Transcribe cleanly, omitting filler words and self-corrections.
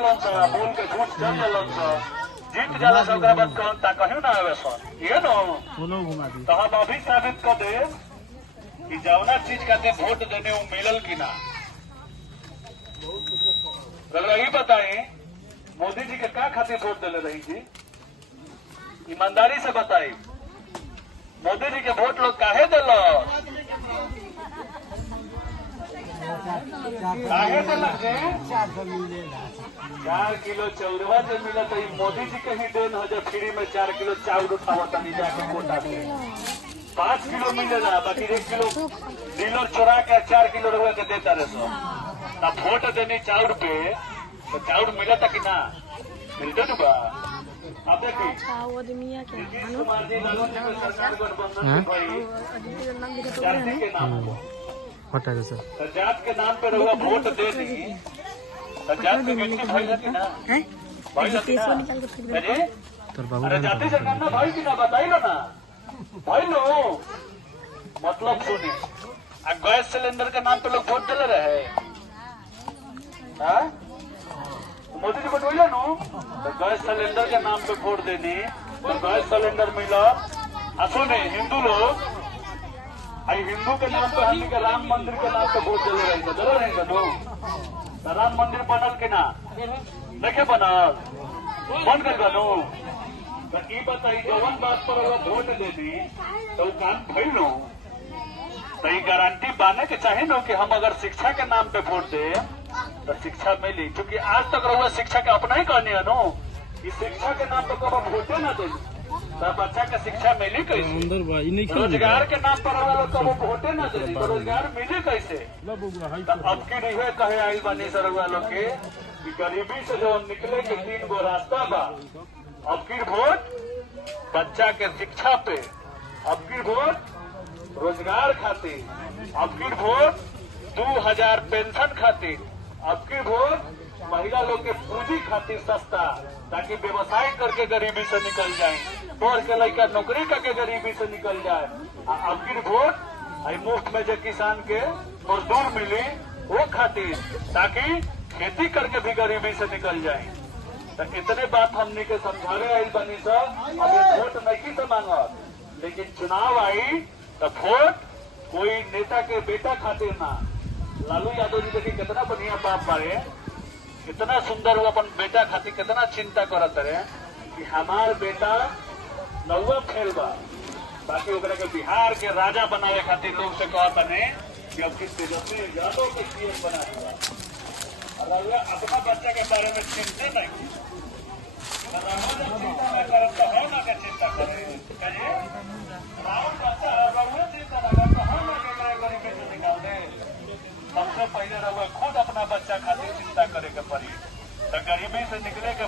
आवेलन सा बोल के झूठ चल जलन सा जीत जाला सब ओकरा बाद कहन ता कहियो ना आवे सन ये न कोनो घुमा दी तो हम अभी साबित कर दे कि जवना चीज खाते वोट देने वो मिलल कि ना। रउआ ही बताएं मोदी जी के का खातिर वोट दिले रही जी, ईमानदारी से बताई मोदी जी के वोट लोग काहे दिल काहे दिलक जी 4 किलो चौरवा जो मिला तो मोदी जी के ही देन हो जो फ्री में 4 किलो चावल उठावता नहीं जाके कोटा से 5 किलो मिलेगा बाकी 1 किलो डीलर चोरा के 4 किलो रुपए के देता रहे सो तब वोट देनी चाउर पे तो चाउर मिला था कि ना मिलते न बा। अब देखिए नीतीश कुमार जी लालू जी के सरकार गठबंधन जाति के नाम हटा सर तो जात के नाम पे रहुआ वोट दे दी तो जात के गिनती भइल कि ना भइल कि ना अरे अरे जाति से करना भाई कि ना बताइलो ना भाईलो मतलब सुनी आ गैस सिलेंडर के नाम पे लोग वोट दिले रहे मोदी जी बटवैले नो तो गैस सिलेंडर के नाम पे वोट देनी तो गैस सिलेंडर मिला। सुने हिंदू लोग आई हिंदू के नाम पे हमनी के राम मंदिर के नाम पे वोट दिले रही दिले रही तो राम मंदिर बनल के ना देखे बनल बन गई बनू तो ई बताई जवन बात पर अगर वोट दे दी तो काम भइल नो तो ये गारंटी बाने के चाहे नो कि हम अगर शिक्षा के नाम पे वोट दे तो शिक्षा मिली क्योंकि आज तक रहुआ शिक्षा के अपना ही कहनी है नो कि शिक्षा के नाम पे कब हम वोटे ना दे तो बच्चा के शिक्षा मिली कैसे, रोजगार के नाम पर रहुआ लोग कब वोटे ना दे तो रोजगार मिली कैसे। तो अब की रही कहे आई बनी सर रहुआ लोग के कि गरीबी से जो निकले के 3 गो रास्ता बा। अब की वोट बच्चा के शिक्षा पे, अब की वोट रोजगार खातिर, अब की वोट 2000 पेंशन खातिर, अब की वोट महिला लोग के पूंजी खातिर सस्ता ताकि व्यवसाय करके गरीबी से निकल जाए, पढ़ के लड़का नौकरी करके गरीबी से निकल जाए। अब की वोट आई मुफ्त में जो किसान के मजदूर मिली वो खातिर ताकि खेती करके भी गरीबी से निकल जाए। तो इतने बात हमने के समझाने आई बनी सर अभी वोट नहीं से मांगत लेकिन चुनाव आई तो वोट कोई नेता के बेटा खातिर ना। लालू यादव जी देखिए कितना बढ़िया बाप बारे, कितना सुंदर वो अपन बेटा खातिर कितना चिंता करत रहे कि हमार बेटा नौवा फेल बा बाकी ओकरा के बिहार के राजा बनावे खातिर लोग से कहता नहीं कि अब किस तेजस्वी यादव के सीएम बना दिया और अपना बच्चा के बारे में चिंता नहीं चिंता न करत तो हम ना के चिंता करे राहुल बच्चा रहुआ चिंता न करत तो हम ना के गरीबी से निकाल दे। सबसे पहले रहुआ खुद अपना बच्चा खातिर चिंता करे के पड़ी तो गरीबी से निकले के